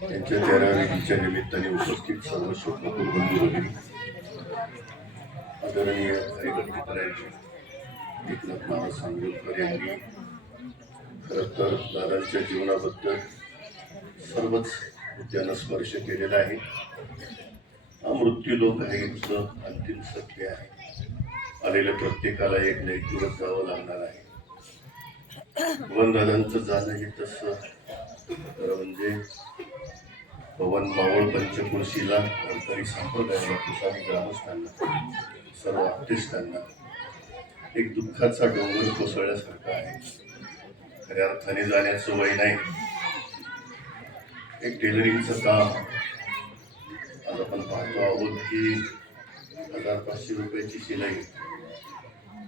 त्यांच्या चेहऱ्याच्या निमित्ताने उपस्थित सर्व शोकपूर बंधू भगिनी, आदरणीय कार्यकर्ते, एकनाथ महाराज सांगोलकर यांनी खरं तर दादांच्या जीवनाबद्दल सर्वच मुद्द्यांना स्पर्श केलेला आहे. हा मृत्यू लोक आहे, अंतिम सत्य आहे. आलेल्या प्रत्येकाला एक नैतिक जावं लागणार आहे. पवन दादांचं जाणं हे तसं म्हणजे पवन मावळ पंचकुर्शीला सरकारी संप्रदायाला कुशाली ग्रामस्थांना सर्व आर्टिस्टांना एक दुःखाचा डोंगर कोसळल्यासारखा आहे. खऱ्या अर्थाने जाण्याचं वय नाही. एक टेलरिंगचं काम आज आपण पाहतो आहोत की 1500 रुपयाची शिलाई,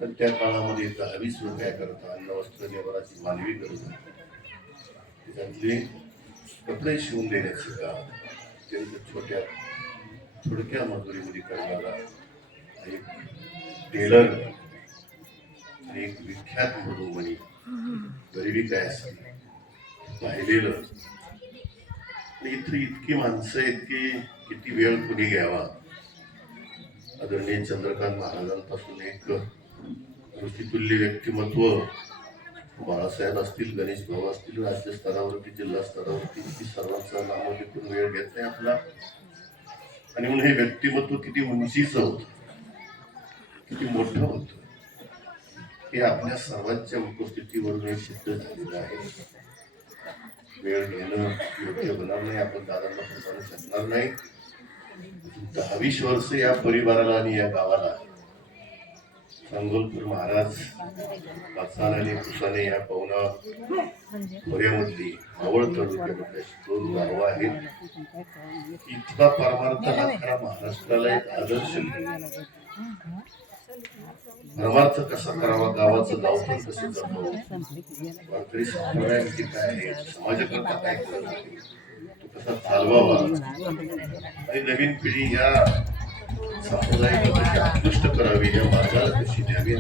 तर त्या काळामध्ये 10-20 रुपयाकरता अन्न वस्त्र निवाराची मानवी गरज आहे. त्यातले कपडे शिवून देण्याचं काम अत्यंत थोडक्या मजुरीमध्ये करणारा एक टेलर, एक विख्यात मृदुमणी, गरिबी काय असते पाहिलेलं. इथं इतकी माणसं आहेत की किती वेळ कुणी घ्यावा. आदरणीय चंद्रकांत महाराजांपासून एक ऋषितुल्य व्यक्तिमत्व बाळासाहेब असतील, गणेश भाऊ असतील, राज्य स्तरावरती, जिल्हा स्तरावरती, सर्वांचा नाव लिखून वेळ घेत नाही आपला. आणि म्हणून हे व्यक्तिमत्व किती उंचीचं होतं, किती मोठं होतं, हे आपल्या सर्वांच्या उपस्थितीवरून हे सिद्ध झालेलं आहे. वेळ घेणं योग्य होणार नाही, आपण दादांना सांगू शकणार नाही. 10-20 वर्ष या परिवाराला आणि या गावाला सांगोलकर महाराज पाचान आणि कुसाने या पवना खोऱ्यामधली मावळ तालुक्यामधल्या 2 गावं आहेत. इथला परमार्थ हा खरा महाराष्ट्राला एक आदर्श. परमार्थ कसा करावा, गावाचं गावठण कसं जपावं, वारकरी संप्रदाय म्हणजे काय आहे, समाजाकरता काय करावं, तो कसा चालवावा आणि नवीन पिढी या संप्रदायाला कशी आकृष्ट करावी, या मार्गाला कशी द्यावी.